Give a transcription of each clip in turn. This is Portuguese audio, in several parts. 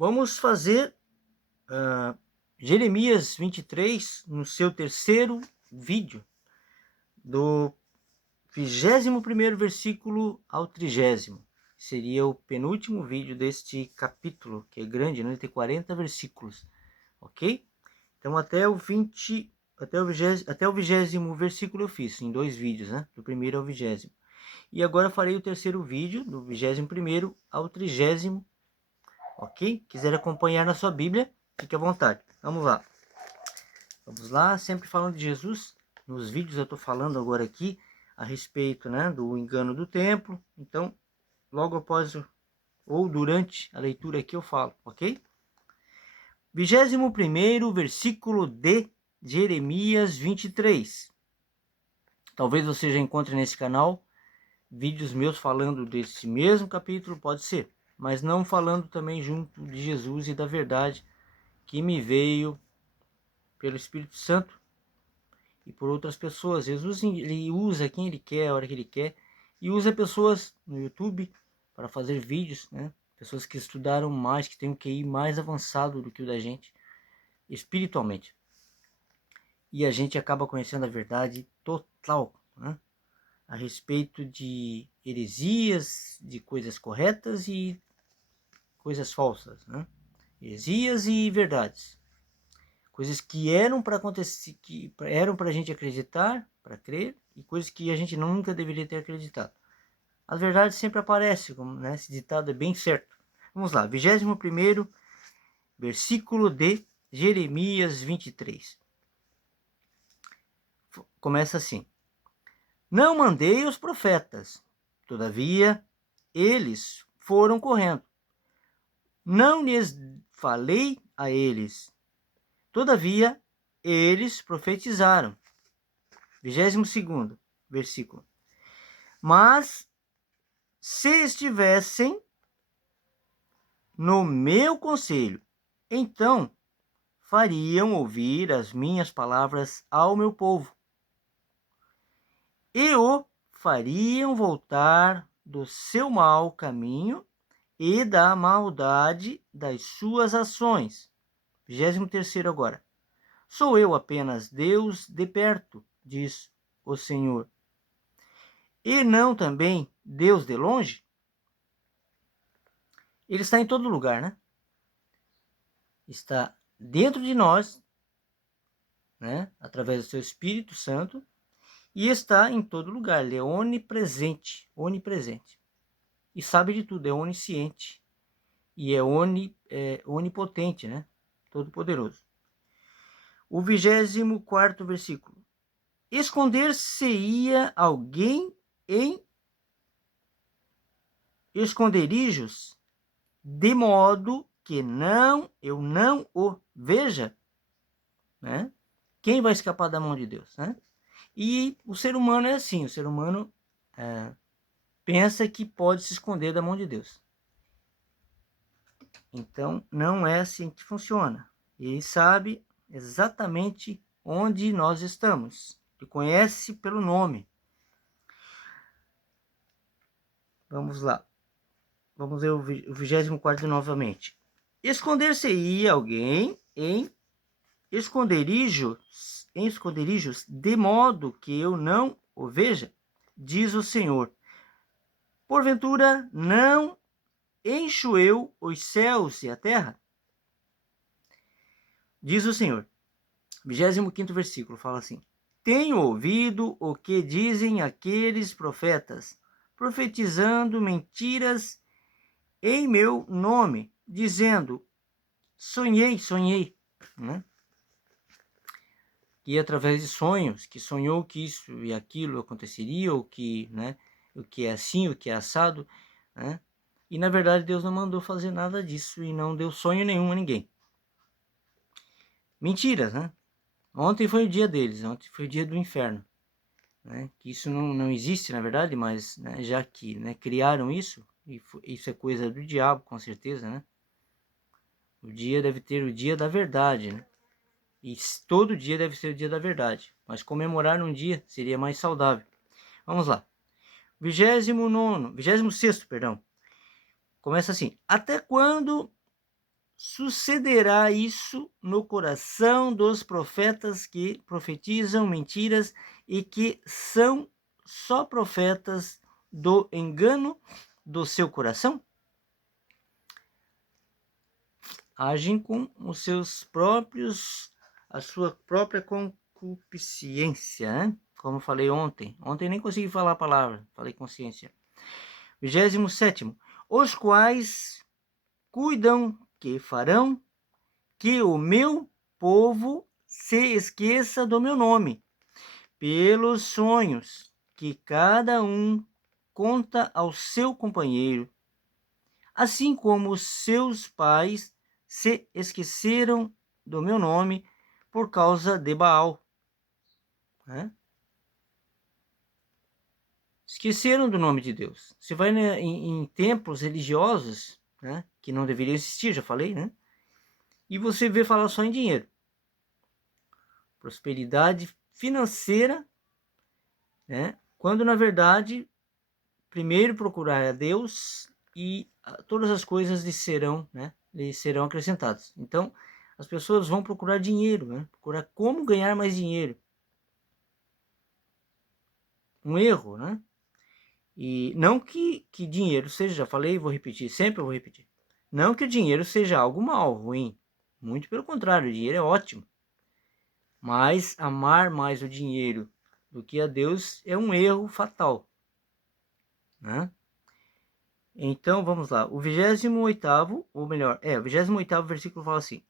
Vamos fazer Jeremias 23 no seu terceiro vídeo, do 21º versículo ao 30º. Seria o penúltimo vídeo deste capítulo, que é grande, né? Tem 40 versículos, ok? Então até o 20º versículo eu fiz em 2 vídeos, né? Do primeiro ao 20º. E agora farei o terceiro vídeo, do 21º ao 30º, ok? Quiser acompanhar na sua Bíblia, fique à vontade. Vamos lá. Vamos lá, sempre falando de Jesus. Nos vídeos eu estou falando agora aqui a respeito, né, do engano do templo. Então, logo após ou durante a leitura aqui eu falo, ok? 21º versículo de Jeremias 23. Talvez você já encontre nesse canal vídeos meus falando desse mesmo capítulo, pode ser, mas não falando também junto de Jesus e da verdade que me veio pelo Espírito Santo e por outras pessoas. Jesus, ele usa quem ele quer, a hora que ele quer, e usa pessoas no YouTube para fazer vídeos, né? Pessoas que estudaram mais, que têm um QI mais avançado do que o da gente, espiritualmente. E a gente acaba conhecendo a verdade total, né? A respeito de heresias, de coisas corretas e coisas falsas, né? Heresias e verdades. Coisas que eram para acontecer, que eram para a gente acreditar, para crer, e coisas que a gente nunca deveria ter acreditado. A verdade sempre aparece, como, né, esse ditado é bem certo. Vamos lá, 21º versículo de Jeremias 23. Começa assim: Não mandei os profetas, todavia eles foram correndo. Não lhes falei a eles, todavia eles profetizaram. 22º versículo. Mas se estivessem no meu conselho, então fariam ouvir as minhas palavras ao meu povo, e o fariam voltar do seu mau caminho e da maldade das suas ações. 23º agora. Sou eu apenas Deus de perto, diz o Senhor, e não também Deus de longe? Ele está em todo lugar, né? Está dentro de nós, né? Através do seu Espírito Santo, e está em todo lugar. Ele é onipresente, e sabe de tudo, é onisciente e é onipotente, né? Todo poderoso. O 24º versículo. Esconder-se-ia alguém em esconderijos, de modo que eu não o veja, né? Quem vai escapar da mão de Deus, né? E o ser humano é assim, o ser humano pensa que pode se esconder da mão de Deus. Então, não é assim que funciona. Ele sabe exatamente onde nós estamos. Ele conhece pelo nome. Vamos lá. Vamos ver o 24º novamente. Esconder-se-ia alguém em esconderijos, de modo que eu não o veja, diz o Senhor. Porventura não encho eu os céus e a terra? Diz o Senhor. 25º versículo fala assim: Tenho ouvido o que dizem aqueles profetas, profetizando mentiras em meu nome, dizendo: sonhei, né? E através de sonhos, que sonhou que isso e aquilo aconteceria, ou que, né, o que é assim, o que é assado, né? E na verdade Deus não mandou fazer nada disso e não deu sonho nenhum a ninguém. Mentiras, né? Ontem foi o dia deles, ontem foi o dia do inferno, né? Que isso não existe na verdade, mas, né, já que, né, criaram isso, e isso é coisa do diabo, com certeza, né? O dia deve ter o dia da verdade, né? E todo dia deve ser o dia da verdade, mas comemorar um dia seria mais saudável. Vamos lá. 26º, perdão. Começa assim: Até quando sucederá isso no coração dos profetas que profetizam mentiras e que são só profetas do engano do seu coração? Agem com os seus próprios, a sua própria concupiscência, né? Como falei ontem. Ontem nem consegui falar a palavra, falei consciência. 27º. Os quais cuidam que farão que o meu povo se esqueça do meu nome, pelos sonhos que cada um conta ao seu companheiro, assim como os seus pais se esqueceram do meu nome por causa de Baal. Né? Esqueceram do nome de Deus. Você vai em templos religiosos, né, que não deveriam existir, já falei, né? E você vê falar só em dinheiro. Prosperidade financeira, né? Quando na verdade, primeiro procurar a Deus e todas as coisas lhe serão, né, lhe serão acrescentadas. Então, as pessoas vão procurar dinheiro, né? Procurar como ganhar mais dinheiro. Um erro, né? E não que dinheiro seja, já falei, vou repetir, sempre vou repetir. Não que o dinheiro seja algo mal, ruim. Muito pelo contrário, o dinheiro é ótimo. Mas amar mais o dinheiro do que a Deus é um erro fatal. Né? Então, vamos lá. O 28º, ou melhor, o 28º versículo fala assim.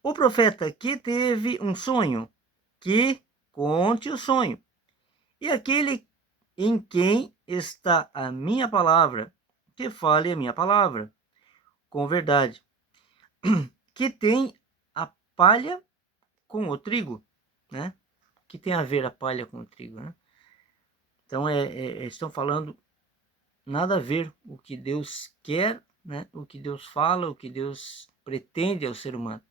O profeta que teve um sonho, que conte o sonho. E aquele em quem está a minha palavra, que fale a minha palavra, com verdade. Que tem a palha com o trigo, né? Que tem a ver a palha com o trigo, né? Então, estão falando nada a ver o que Deus quer, né? O que Deus fala, o que Deus pretende ao ser humano.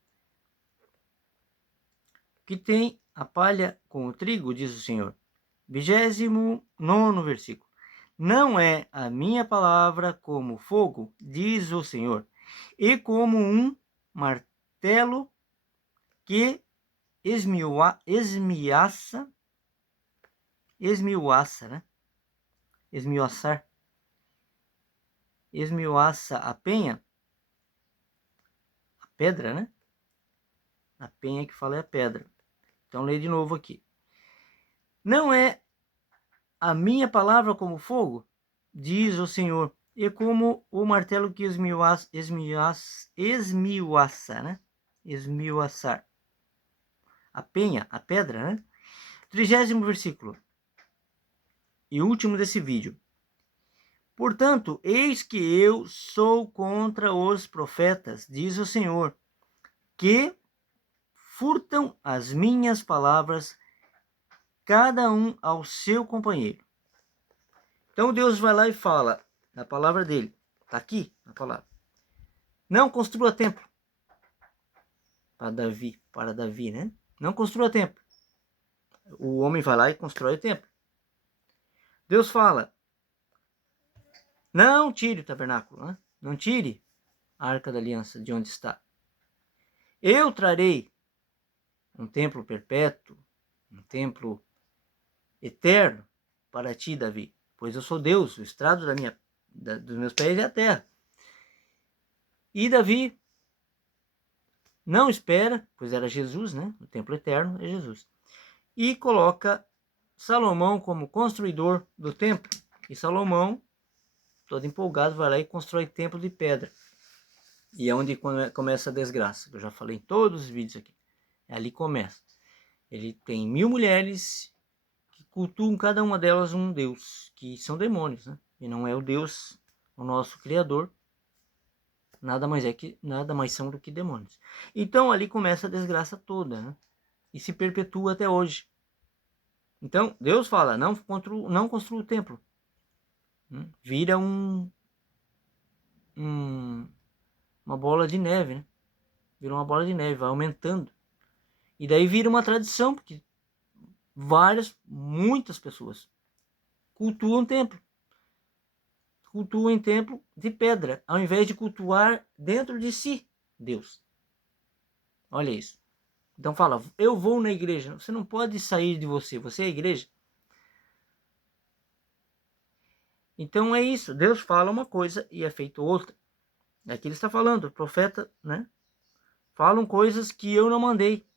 Que tem a palha com o trigo, diz o Senhor. 29º versículo. Não é a minha palavra como fogo, diz o Senhor, e como um martelo que esmiuça, né? Esmiuça a penha, a pedra, né? A penha que fala é a pedra. Então, leio de novo aqui. Não é a minha palavra como fogo, diz o Senhor, e como o martelo que esmiuça, né? Esmiuçar. A penha, a pedra, né? 30º versículo. E último desse vídeo. Portanto, eis que eu sou contra os profetas, diz o Senhor, que furtam as minhas palavras, cada um ao seu companheiro. Então Deus vai lá e fala, na palavra dele, está aqui na palavra, não construa templo para Davi, né? Não construa templo. O homem vai lá e constrói o templo. Deus fala, não tire o tabernáculo, né? Não tire a arca da aliança de onde está. Eu trarei um templo perpétuo, um templo eterno para ti, Davi, pois eu sou Deus, o estrado dos meus pés é a terra. E Davi não espera, pois era Jesus, né? O templo eterno é Jesus. E coloca Salomão como construidor do templo. E Salomão, todo empolgado, vai lá e constrói templo de pedra. E é onde começa a desgraça, que eu já falei em todos os vídeos aqui. Ali começa. Ele tem 1000 mulheres que cultuam cada uma delas um deus, que são demônios, né? E não é o Deus, o nosso Criador, nada mais são do que demônios. Então ali começa a desgraça toda, né? E se perpetua até hoje. Então Deus fala, não construa o templo. Vira uma bola de neve, né? Vira uma bola de neve, vai aumentando. E daí vira uma tradição, porque muitas pessoas cultuam templo. Cultuam em templo de pedra, ao invés de cultuar dentro de si. Deus. Olha isso. Então fala, eu vou na igreja. Você não pode sair de você. Você é a igreja. Então é isso. Deus fala uma coisa e é feito outra. Aqui ele está falando, o profeta, né? Falam coisas que eu não mandei.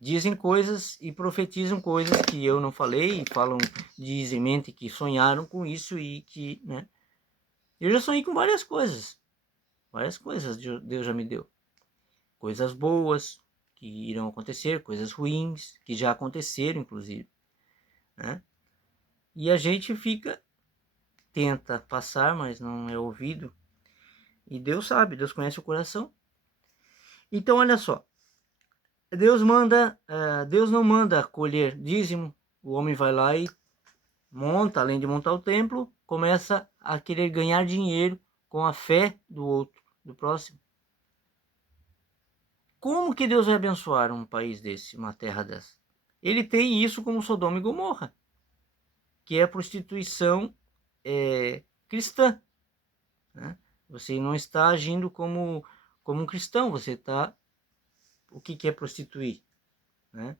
Dizem coisas e profetizam coisas que eu não falei. E falam, dizem, mente que sonharam com isso e que, né? Eu já sonhei com várias coisas. Várias coisas Deus já me deu. Coisas boas que irão acontecer, coisas ruins que já aconteceram, inclusive, né? E a gente tenta passar, mas não é ouvido. E Deus sabe, Deus conhece o coração. Então, olha só. Deus não manda colher dízimo. O homem vai lá e monta, além de montar o templo, começa a querer ganhar dinheiro com a fé do outro, do próximo. Como que Deus vai abençoar um país desse, uma terra dessa? Ele tem isso como Sodoma e Gomorra, que é a prostituição cristã, né? Você não está agindo como um cristão, você está... O que é prostituir? Né?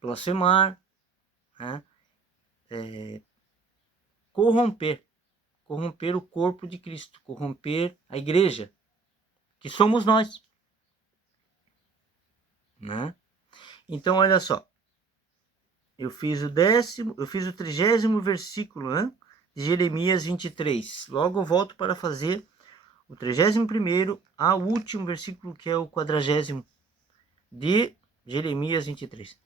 Blasfemar, né? Corromper o corpo de Cristo, corromper a igreja, que somos nós, né? Então, olha só, eu fiz o 30º versículo, né, de Jeremias 23. Logo eu volto para fazer o 31º ao último versículo, que é o 40º de Jeremias 23.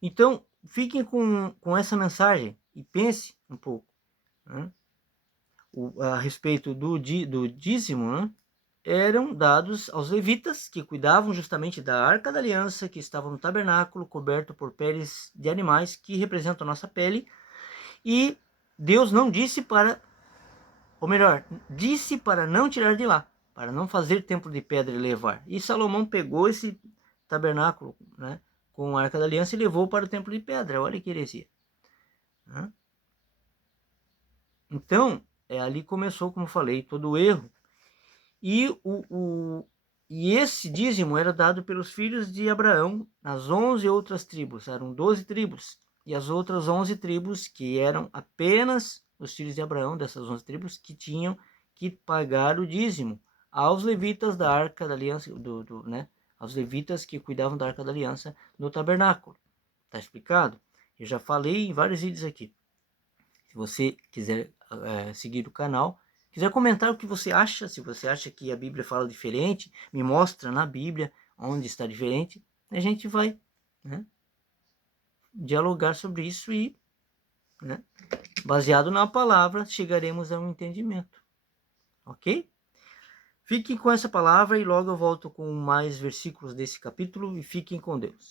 Então, fiquem com essa mensagem e pense um pouco, né, a respeito do dízimo, né? Eram dados aos levitas, que cuidavam justamente da Arca da Aliança, que estava no tabernáculo, coberto por peles de animais, que representam a nossa pele. E Deus não disse para... Ou melhor, disse para não tirar de lá, para não fazer templo de pedra e levar. E Salomão pegou esse tabernáculo, né, com a Arca da Aliança e levou para o templo de pedra. Olha que heresia. Né? Então, ali começou, como falei, todo o erro. E esse dízimo era dado pelos filhos de Abraão nas 11 outras tribos. Eram 12 tribos. E as outras 11 tribos, que eram apenas os filhos de Abraão, dessas 11 tribos, que tinham que pagar o dízimo aos levitas da Arca da Aliança, né? Aos levitas que cuidavam da Arca da Aliança no tabernáculo. Tá explicado? Eu já falei em vários vídeos aqui. Se você quiser seguir o canal, quiser comentar o que você acha, se você acha que a Bíblia fala diferente, me mostra na Bíblia onde está diferente, a gente vai, né, dialogar sobre isso e, né, baseado na palavra, chegaremos a um entendimento. Ok? Fiquem com essa palavra e logo eu volto com mais versículos desse capítulo e fiquem com Deus.